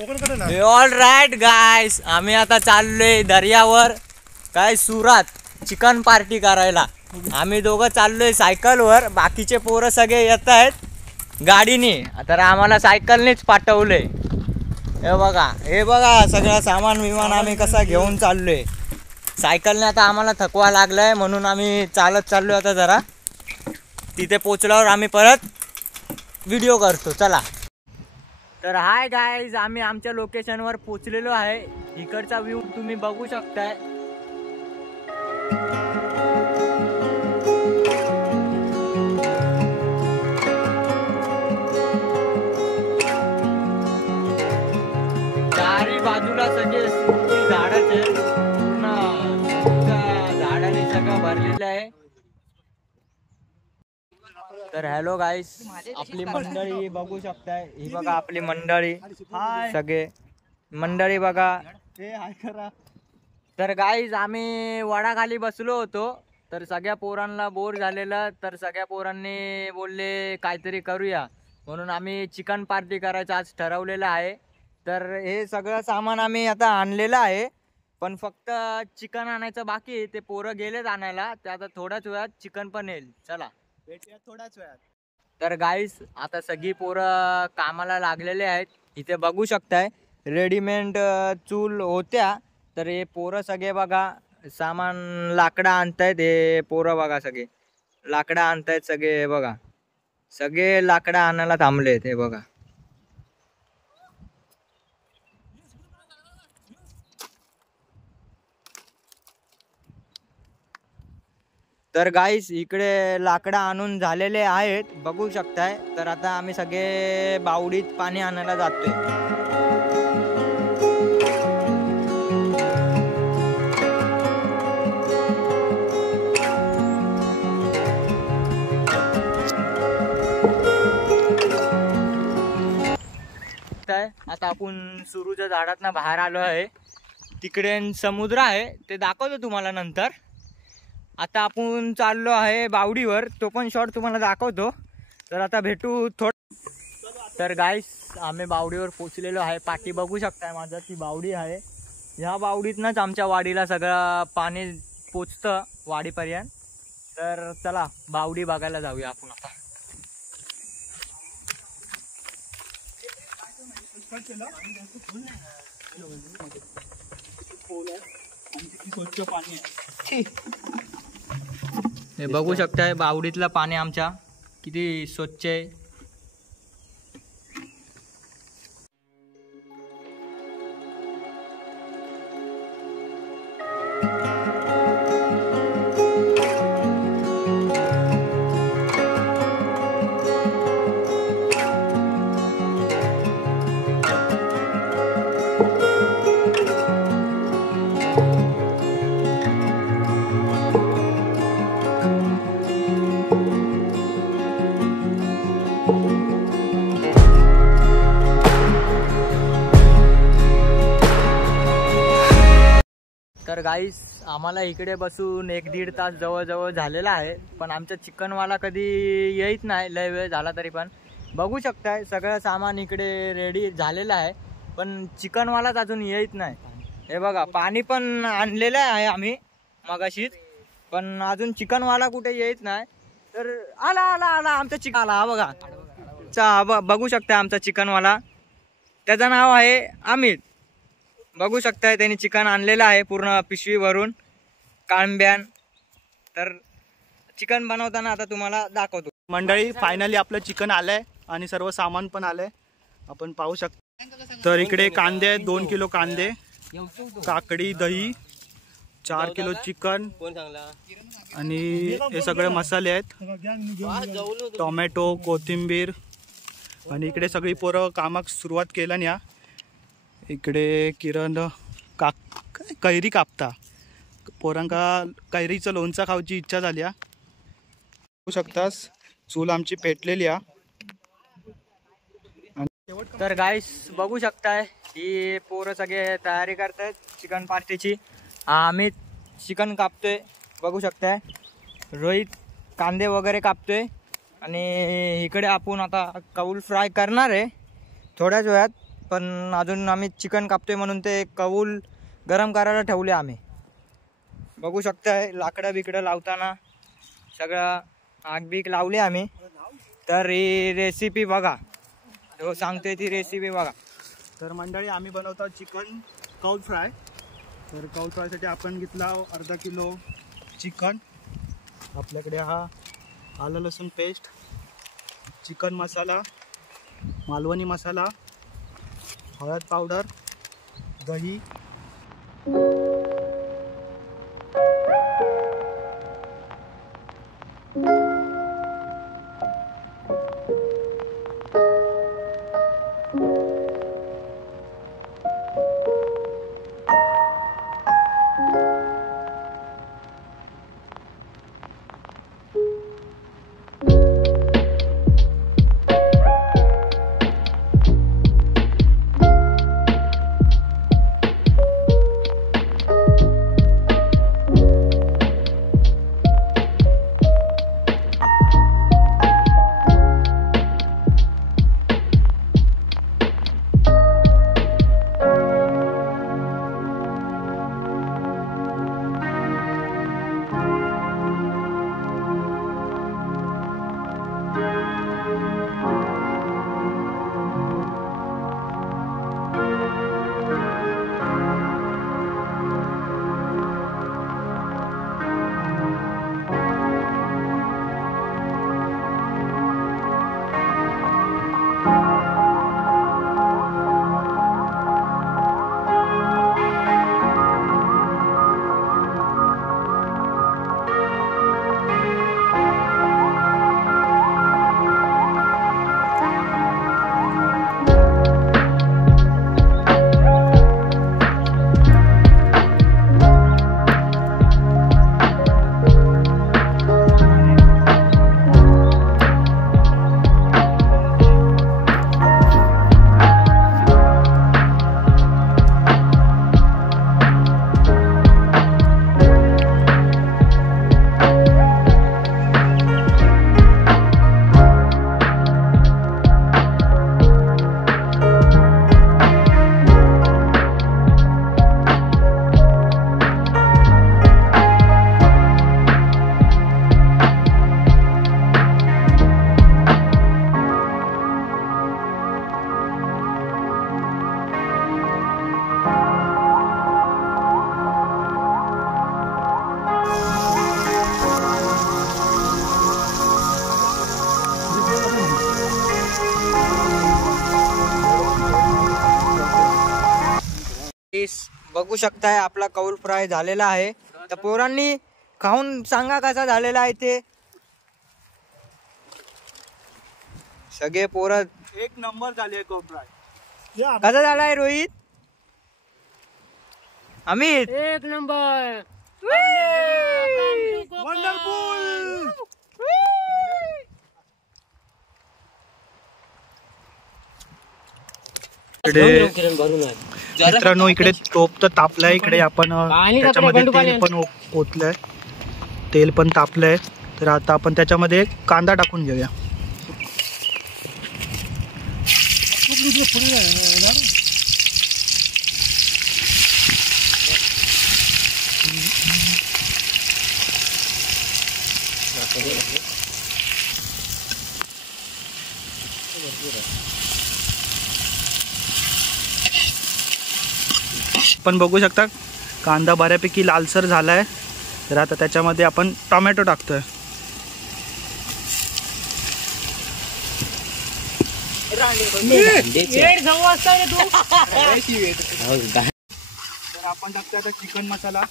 All right guys, आम्ही आता चाललोय दर्यावर काय सुरात चिकन पार्टी करायला। आम्ही दोघं चाललोय सायकलवर, बाकीचे पोरं सगळे येत आहेत गाडीने। तर आम्हाला सायकलनेच पाठवलंय। हे बघा सगळं सामान विमान आम्ही कसा घेऊन चाललोय सायकलने। आता आम्हाला थकवा लागलाय म्हणून आम्ही चालत चाललोय। आता जरा तिथे पोचल्यावर आम्ही परत व्हिडिओ करतो, चला। तर हाय गाइज, आम्ही आमच्या लोकेशनवर पोचलेलो आहे। इकडचा व्ह्यू तुम्ही बघू शकताय। चारी बाजूला सगळे झाडच आहे, पूर्ण झाडाने सगळं भरलेलं आहे। तर हॅलो गाइस, आपली मंडळी बघू शकताय। ही बघा आपली मंडळी, सगळे मंडळी बघा। तर गाइस आम्ही वडाखाली बसलो होतो, तर सगळ्या पोरांना बोर झालेलं, तर सगळ्या पोरांनी बोलले काहीतरी करूया, म्हणून आम्ही चिकन पार्टी करायचं आज ठरवलेलं आहे। तर हे सगळं सामान आम्ही आता आणलेलं आहे, पण फक्त चिकन आणायचं बाकी आहे। ते पोरं गेलेत आणायला, ते आता थोड्याच वेळात चिकन पण येईल। चला भेटूया थोड्याच वेळात। तर गाइस आता सगळी पोरं कामाला लागलेले आहेत। इथे बघू शकताय रेडीमेड चूल होत्या, तर हे पोरं सगळे बघा सामान लाकडं आणतायत। हे पोरं बघा सगळे लाकडं आणतायत, सगळे बघा सगळे लाकडं आणायला थांबलेत। हे बघा तर गाइस इकडे लाकडं आणून झालेले आहेत, बघू शकताय। तर आता आम्ही सगळे बावडीत पाणी आणायला जातोय। आता आपण सुरूच्या झाडातनं बाहेर आलो आहे, तिकडे समुद्र आहे, ते दाखवतो तुम्हाला नंतर। आता आपण चाललो आहे बावडीवर, तो पण शॉट तुम्हाला दाखवतो। तर आता भेटू तर गाइस आम्ही बावडीवर पोचलेलो आहे। पाठी बघू शकताय माझं, ती बावडी आहे। ह्या बावडीतनंच आमच्या वाडीला सगळं पाणी पोचतं वाडीपर्यंत। तर चला बावडी बघायला जाऊया आपण आता। हे बघू शकताय बावडीतलं पाणी आमच्या किती स्वच्छ आहे। तर गाइस आम्हाला इकडे बसून 1-1.5 तास जवळजवळ झालेला आहे, पण आमचा चिकनवाला कधी येत नाही, लय वेळ झाला तरी पण। बघू शकताय सगळं सामान इकडे रेडी झालेलं आहे, पण चिकनवालाच अजून येत नाही। हे बघा पाणी पण आणलेलं आहे आम्ही मगाशीच, पण अजून चिकनवाला कुठे येत नाही। तर आला आला आला आमचा चिकन आला, बघा बघू शकताय आमचा चिकनवाला, त्याचं नाव आहे अमित। बघू शकताय त्यांनी चिकन आणलेलं आहे पूर्ण पिशवी भरून कांब्यान। तर चिकन बनवताना आता तुम्हाला दाखवतो। मंडळी फायनली आपलं चिकन आलंय आणि सर्व सामान पण आलंय, आपण पाहू शकता। तर इकडे कांदे आहेत, 2 किलो कांदे, काकडी, दही, 4 किलो चिकन आणि हे सगळे मसाले आहेत, टोमॅटो, कोथिंबीर। आणि इकडे सगळी पोरं कामाक सुरुवात केल्यान। या इकडे किरण कैरी कापता, पोरांका कैरीचं लोणचं खाऊची इच्छा झाली। बघू शकतास चूल आमची पेटलेली आहे। तर गाइस बघू शकताय ही पोरं सगळे तयारी करतायत चिकन पार्टीची। आम्ही चिकन कापतोय, बघू शकताय रोहित कांदे वगैरे कापतोय, आणि इकडे आपण आता कौल फ्राय करणार आहे थोड्याच वेळात। पण अजून आम्ही चिकन कापतोय म्हणून ते कौल गरम करायला ठेवले आम्ही. बघू शकताय लाकडं बिकडं लावताना सगळं आग बीक लावली आम्ही. तर ही रेसिपी बघा, जो सांगतोय ती रेसिपी बघा. तर मंडळी आम्ही बनवतो चिकन कौल फ्राय. तर कौल फ्रायसाठी आपण घेतला अर्धा किलो चिकन. आपल्याकडे हा आलं लसूण पेस्ट, चिकन मसाला, मालवणी मसाला, हळद पावडर, दही, बघू शकताय आपला कौल फ्राय झालेला आहे. तर पोरांनी खाऊन सांगा कसा झालेला आहे ते. सगळे पोर एक नंबर झाले कौल फ्राय. कसा झालाय रोहित? अमित एक नंबर. वंडरफुल. मित्रांनो इकडे टोप तर तापलाय. इकडे आपण त्याच्यामध्ये तेल पण ओतलंय, तेल पण तापलंय. तर आता आपण त्याच्यामध्ये कांदा टाकून घेऊया. आपण बघू शकता कांदा बऱ्यापैकी लालसर झालाय. तर आता त्याच्यामध्ये आपण टोमॅटो टाकतोय. तर आपण टाकतोय आता चिकन मसाला.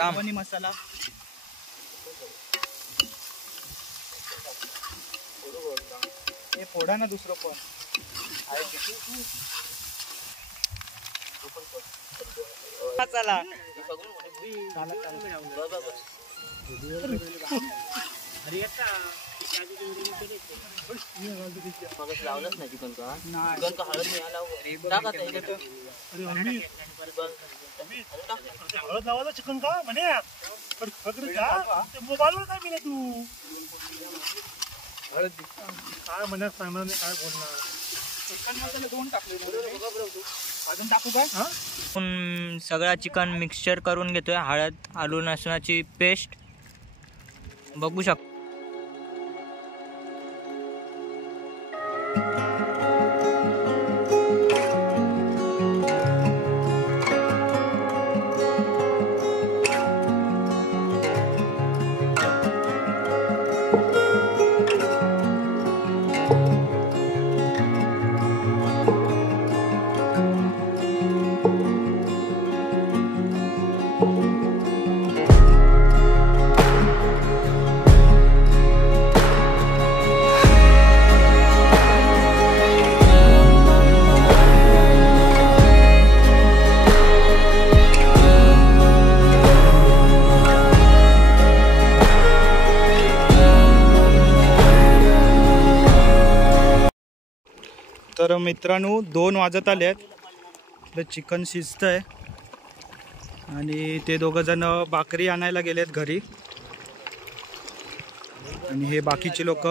मालवणी मसाला. हे फोडा ना दुसरं पण. चला लावलंच नाही चिकन का? हळद लावायला चिकन का म्हणे मोबाईलवर काय मिळेल तू काय म्हणत सांगणार नाही काय बोलणार अजून टाकू काय आपण सगळा चिकन मिक्सचर करून घेतोय. हळद, आलू लसणाची पेस्ट बघू शकतो. तर मित्रांनो 2 वाजत आले आहेत. आपलं चिकन शिजतंय आणि ते दोघं जण भाकरी आणायला गेलेत घरी आणि हे बाकीचे लोक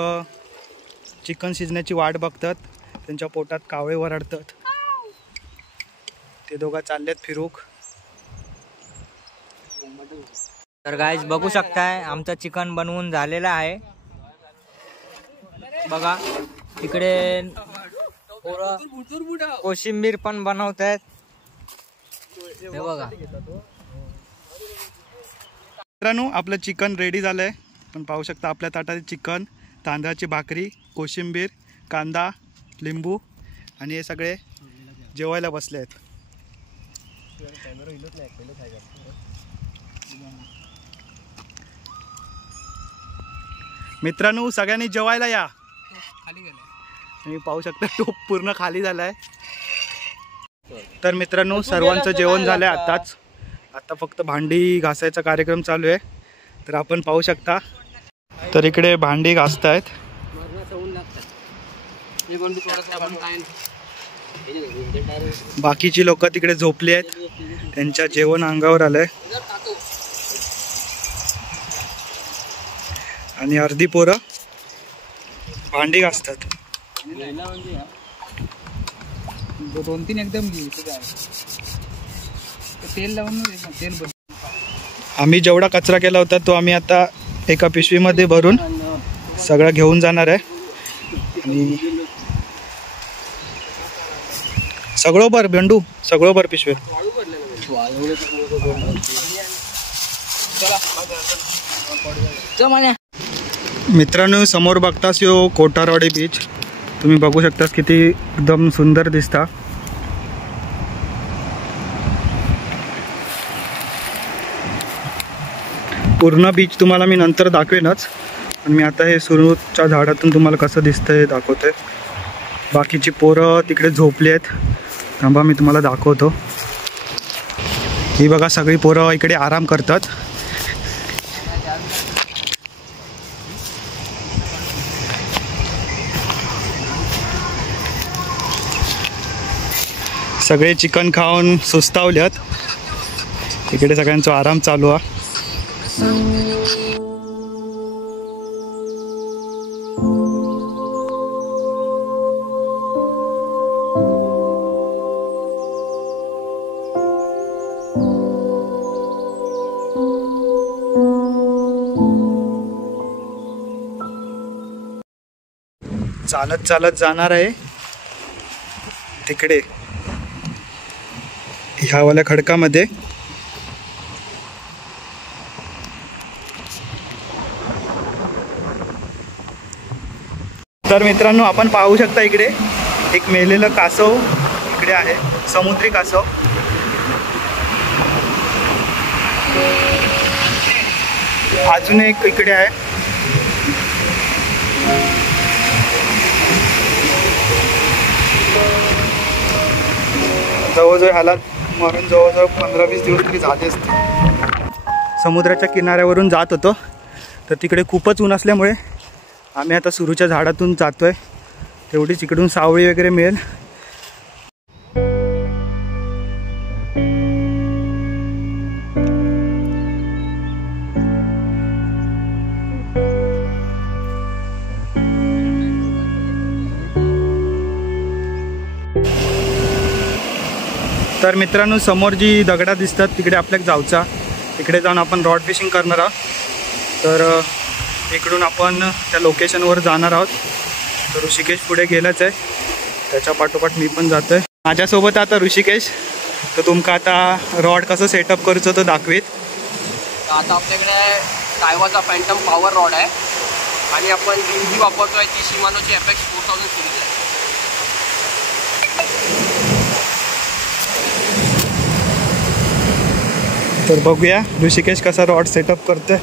चिकन शिजण्याची वाट बघतात. त्यांच्या पोटात कावळे वरडतात. ते दोघं चाललेत फिरूक. तर गाईज बघू शकताय आमचं चिकन बनवून झालेलं आहे. बघा तिकडे कोशिंबीर पण बनवत आहेत. हे बघा मित्रांनो आपलं चिकन रेडी झालंय. पण पाहू शकता आपल्या ताटात चिकन, तांदळाची भाकरी, कोशिंबीर, कांदा, लिंबू आणि हे सगळे जेवायला बसले आहेत. मित्रांनो सगळ्यांनी जेवायला या. तुम्ही पाहू शकता टोप पूर्ण खाली झालाय. तर मित्रांनो सर्वांचं जेवण झालंय आताच. आता फक्त भांडी घासायचा कार्यक्रम चालू आहे. तर आपण पाहू शकता. तर इकडे भांडी घासतायत. बाकीची लोक तिकडे झोपली आहेत. त्यांच्या जेवण अंगावर आलंय आणि अर्धी पोरं भांडी घासतात. 2-3 एकदम तेल लावून तेल. आम्ही जेवढा कचरा केला होता तो आम्ही आता एका पिशवीमध्ये भरून सगळं घेऊन जाणार आहे. आणि सगळं भर बेंडू, सगळं भर पिशवीत. मित्रांनो समोर बघतास यो कोठारवाडी बीच. तुम्ही बघू शकतास किती एकदम सुंदर दिसता. पूर्ण बीच तुम्हाला मी नंतर दाखवेनच. पण मी आता हे सुरूच्या झाडातून तुम्हाला कसं दिसतंय दाखवतोय. बाकीची पोरं तिकडे झोपली आहेत. थांबा मी तुम्हाला दाखवतो. ही बघा सगळी पोरं इकडे आराम करतात. सगळे चिकन खाऊन सुस्तावल्यात. इकडे सगळ्यांचा आराम चालू आहे. चालत चालत जाणार आहे तिकडे ह्यावाल्या खडकामध्ये. तर मित्रांनो आपण पाहू शकता इकडे एक मेलेलं कासव इकडे आहे. समुद्री कासव. अजून एक इकडे आहे. जवळजवळ ह्याला मारून जवळजवळ 15-20 दिवस तरी झाले असते. समुद्राच्या किनाऱ्यावरून जात होतो तर तिकडे खूपच ऊन असल्यामुळे आम्ही आता सुरूच्या झाडातून जातोय. तेवढीच इकडून सावळी वगैरे मिळेल. तर मित्रांनो, समोर जी दगडा दिसतात तिकडे आपल्याला जाऊचा, तिकडे जाऊन आपण रॉड फिशिंग करणार आहोत. तर इकडून आपण त्या लोकेशनवर जाणार आहोत. तर ऋषिकेश पुढे गेलाच आहे, त्याच्या पाठोपाठ मी पण जातो आहे. माझ्यासोबत आता ऋषिकेश. तर तुमका आता रॉड कसं सेटअप करूचं तो दाखवीत. आता आपल्याकडे डायवाचा फॅन्टम पॉवर रॉड आहे आणि आपण जी वापरतोय ती शिमानोची FX 4000 सिरीज आहे. तर बघूया ऋषिकेश कसा रॉड सेटअप करतोय.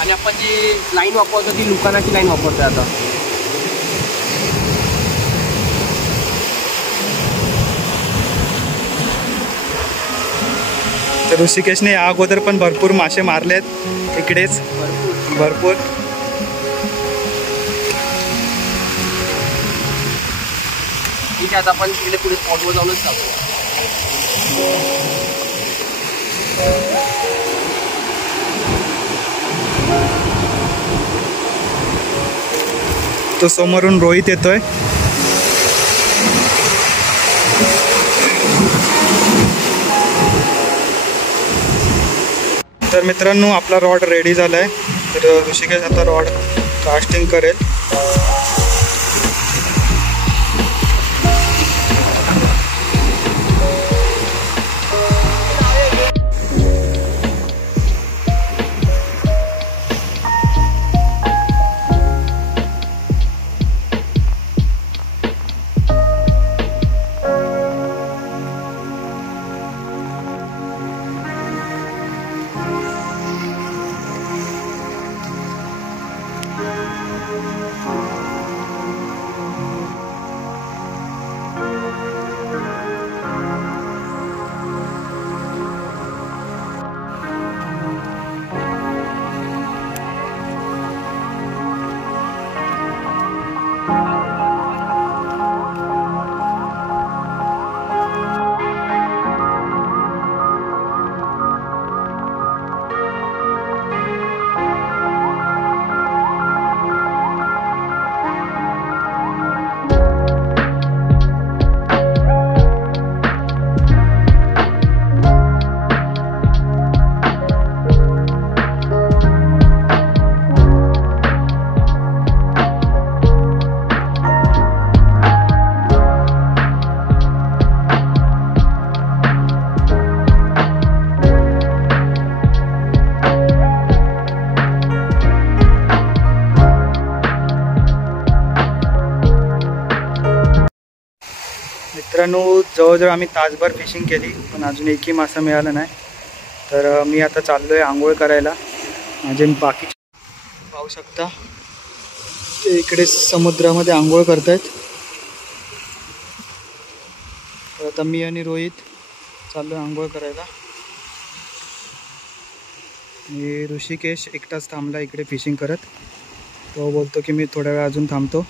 आणि आपण जी लाईन वापरतो ती लुकानाची लाईन वापरतोय आता. तर ऋषिकेशने या अगोदर पण भरपूर मासे मारलेत इकडेच, भरपूर. ठीक आहे, आता आपण तिकडे पुढे स्पॉटवर जाऊनच जातो. तो समोरून रोहित येतोय. तर मित्रांनो, आपला रॉड रेडी झाला आहे. तर ऋषिकेश आता रॉड कास्टिंग करेल. मित्रांनो, जवळजवळ आम्ही तासभर फिशिंग केली पण अजून एकही मासा मिळाला नाही. तर मी आता चाललो आहे आंघोळ करायला. माझे बाकी पाहू शकता ते इकडे समुद्रामध्ये आंघोळ करतायत. तर आता मी आणि रोहित चाललो आहे आंघोळ करायला. मी ऋषिकेश एकटाच थांबला इकडे फिशिंग करत. तो बोलतो की मी थोड्या वेळ अजून थांबतो,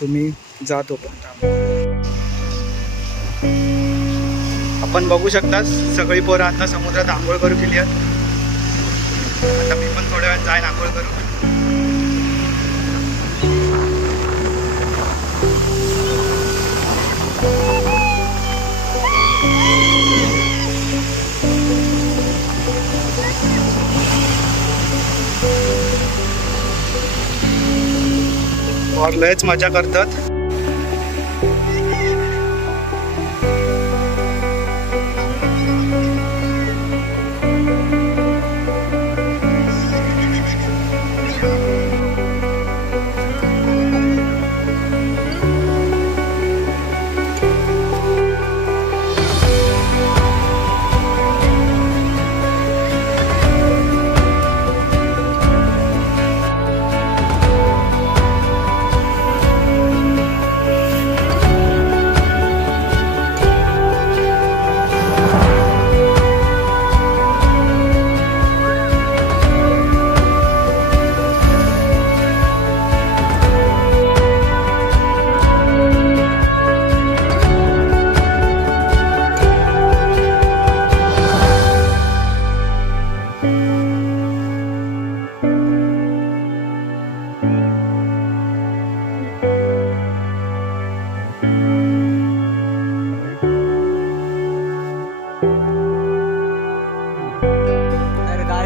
तुम्ही जातो पण. आपण बघू शकता सगळी पोरं आता समुद्रात आंघोळ करू गेली आहेत. आता मी पण थोड्या वेळ जाईन आंघोळ करू. और लयच मजा करतात.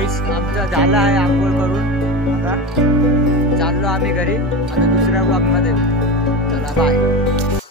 गाईस आमचं झालं आहे आंघोळ करून. आता चाललो आम्ही घरी. आता दुसऱ्या ब्लॉगमध्ये चला बाय.